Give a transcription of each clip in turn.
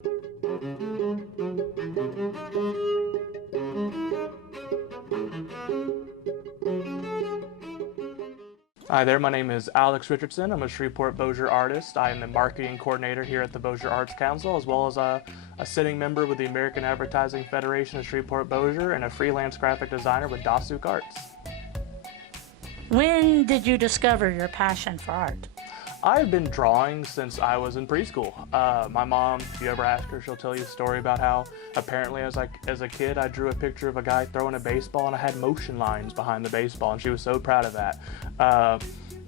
Hi there, my name is Richardson. I'm a Shreveport-Bossier artist. I am the marketing coordinator here at the Bossier Arts Council, as well as a sitting member with the American Advertising Federation of Shreveport-Bossier and a freelance graphic designer with Bossier Arts. When did you discover your passion for art? I've been drawing since I was in preschool. My mom, if you ever ask her, she'll tell you a story about how apparently as a kid I drew a picture of a guy throwing a baseball and I had motion lines behind the baseball, and she was so proud of that.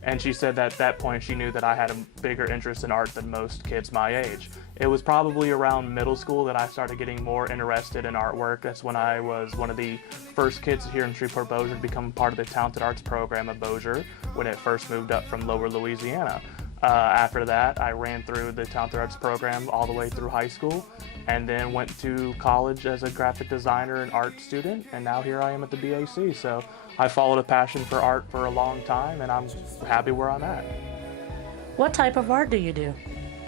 And she said that at that point she knew that I had a bigger interest in art than most kids my age. It was probably around middle school that I started getting more interested in artwork. That's when I was one of the first kids here in Shreveport-Bossier to become part of the Talented Arts program at Bossier when it first moved up from Lower Louisiana. After that, I ran through the Talented Arts program all the way through high school, and then went to college as a graphic designer and art student, and now here I am at the BAC. So I followed a passion for art for a long time, and I'm happy where I'm at. What type of art do you do?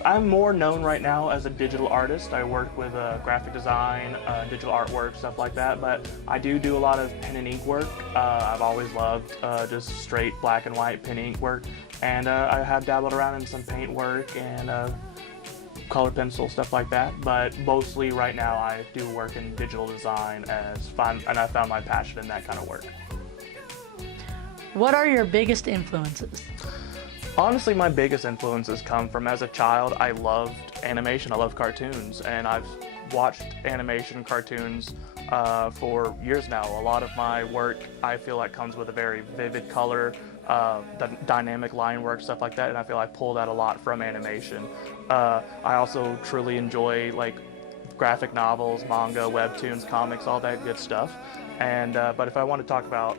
I'm more known right now as a digital artist. I work with graphic design, digital artwork, stuff like that, but I do a lot of pen and ink work. I've always loved just straight black and white pen and ink work, and I have dabbled around in some paint work and color pencil, stuff like that, but mostly right now I do work in digital design and I found my passion in that kind of work. What are your biggest influences? Honestly, my biggest influences come from, as a child, I loved animation. I love cartoons, and I've watched animation cartoons for years now. A lot of my work, I feel like, comes with a very vivid color, dynamic line work, stuff like that, and I feel I pull that a lot from animation. I also truly enjoy graphic novels, manga, webtoons, comics, all that good stuff. And but if I want to talk about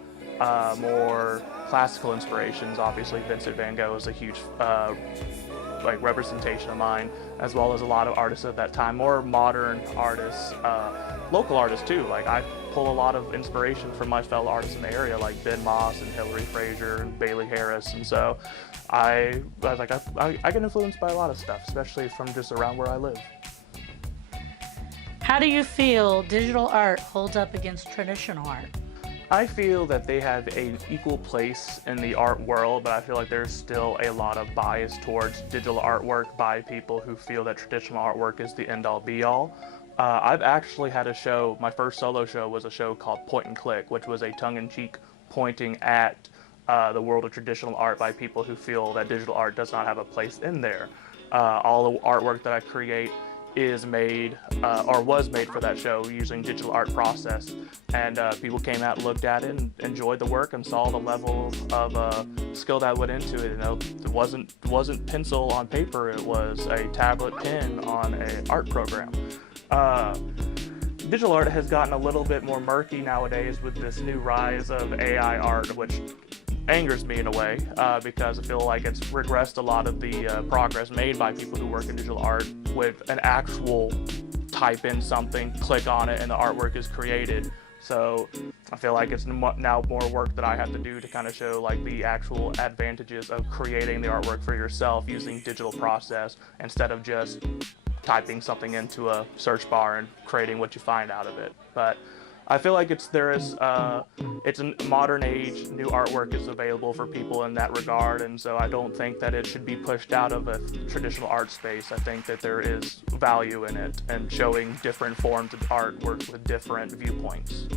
more classical inspirations, obviously Vincent van Gogh is a huge representation of mine, as well as a lot of artists of that time. More modern artists, local artists too. I pull a lot of inspiration from my fellow artists in the area, like Ben Moss and Hillary Frazier and Bailey Harris, and so I get influenced by a lot of stuff, especially from just around where I live. How do you feel digital art holds up against traditional art? I feel that they have an equal place in the art world, but I feel like there's still a lot of bias towards digital artwork by people who feel that traditional artwork is the end-all be-all. I've actually had a show, my first solo show was a show called Point and Click, which was a tongue-in-cheek pointing at the world of traditional art by people who feel that digital art does not have a place in there. All the artwork that I create is made or was made for that show using digital art process, and people came out and looked at it and enjoyed the work and saw the level of skill that went into it. You know, it wasn't pencil on paper, it was a tablet pen on an art program. Digital art has gotten a little bit more murky nowadays with this new rise of AI art, which angers me in a way, because I feel like it's regressed a lot of the progress made by people who work in digital art with an actual type in something, click on it, and the artwork is created. So I feel like it's now more work that I have to do to kind of show the actual advantages of creating the artwork for yourself using digital process instead of just typing something into a search bar and creating what you find out of it. But I feel like it's a modern age, new artwork is available for people in that regard, and so I don't think that it should be pushed out of a traditional art space. I think that there is value in it and showing different forms of artwork with different viewpoints.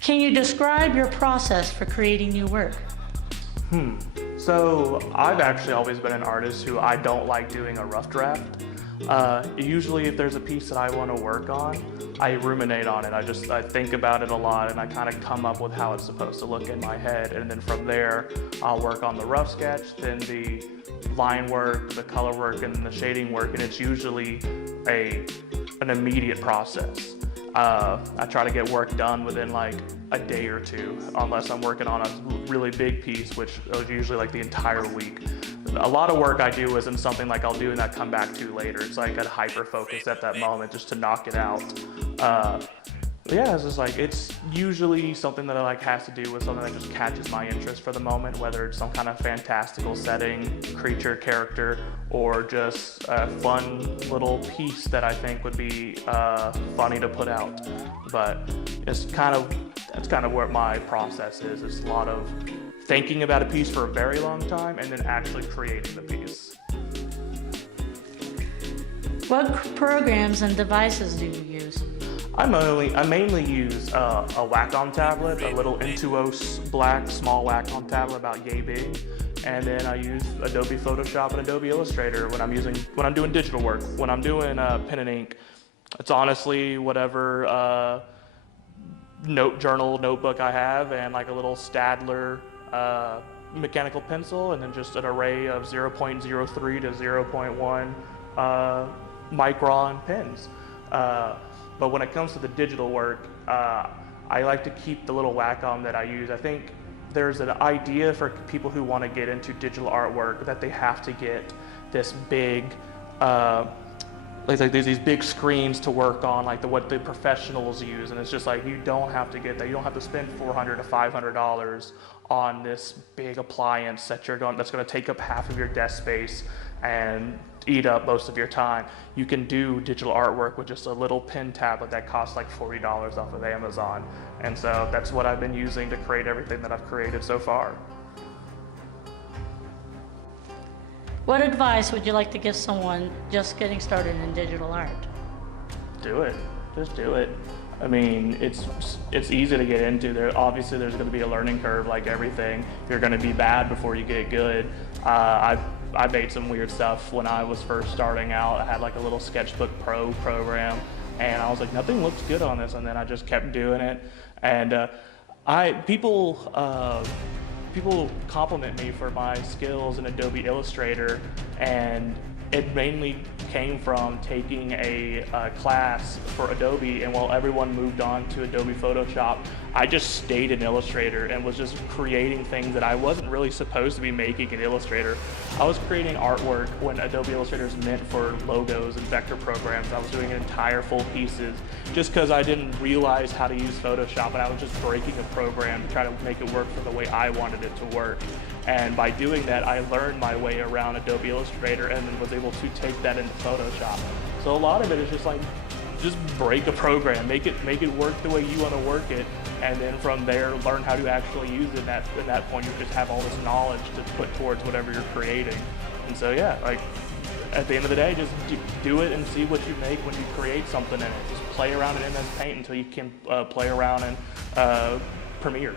Can you describe your process for creating new work? So I've actually always been an artist who I don't like doing a rough draft. Usually if there's a piece that I want to work on, I ruminate on it. I think about it a lot, and I kind of come up with how it's supposed to look in my head, and then from there I'll work on the rough sketch, then the line work, the color work, and the shading work, and it's usually an immediate process. I try to get work done within a day or two, unless I'm working on a really big piece, which is usually the entire week. A lot of work I do isn't something I'll do and I come back to later. It's a hyper focus at that moment just to knock it out. Yeah, it's just like, it's usually something that like has to do with something that just catches my interest for the moment, whether it's some kind of fantastical setting, creature, character, or just a fun little piece that I think would be funny to put out. But that's kind of where my process is. It's a lot of thinking about a piece for a very long time and then actually creating the piece. What programs and devices do you use? I mainly use a Wacom tablet, a little Intuos black small Wacom tablet about yay big, and then I use Adobe Photoshop and Adobe Illustrator when I'm doing digital work. When I'm doing pen and ink, it's honestly whatever notebook I have, and like a little Stadler mechanical pencil, and then just an array of 0.03 to 0.1 micron pens. But when it comes to the digital work, I like to keep the little Wacom that I use. I think there's an idea for people who want to get into digital artwork that they have to get this big, like there's these big screens to work on, like what the professionals use, and it's just like, you don't have to get that. You don't have to spend $400 to $500 on this big appliance that's going to take up half of your desk space and eat up most of your time. You can do digital artwork with just a little pen tablet that costs like $40 off of Amazon. And so that's what I've been using to create everything that I've created so far. What advice would you like to give someone just getting started in digital art? Do it. Just do it. I mean, it's easy to get into. Obviously, there's going to be a learning curve like everything. You're going to be bad before you get good. I made some weird stuff when I was first starting out. I had like a little Sketchbook Pro program, and I was like, nothing looks good on this, and then I just kept doing it. And people compliment me for my skills in Adobe Illustrator, and it mainly came from taking a class for Adobe, and while everyone moved on to Adobe Photoshop, I just stayed in Illustrator and was just creating things that I wasn't really supposed to be making in Illustrator. I was creating artwork when Adobe Illustrator is meant for logos and vector programs. I was doing entire full pieces just because I didn't realize how to use Photoshop, and I was just breaking a program to try to make it work for the way I wanted it to work. And by doing that, I learned my way around Adobe Illustrator and then was able to take that into Photoshop. So a lot of it is just like, just break a program, make it work the way you want to work it, and then from there, learn how to actually use it. At that point, you just have all this knowledge to put towards whatever you're creating. And so yeah, like at the end of the day, just do it and see what you make when you create something in it. Just play around in MS Paint until you can play around in Premiere.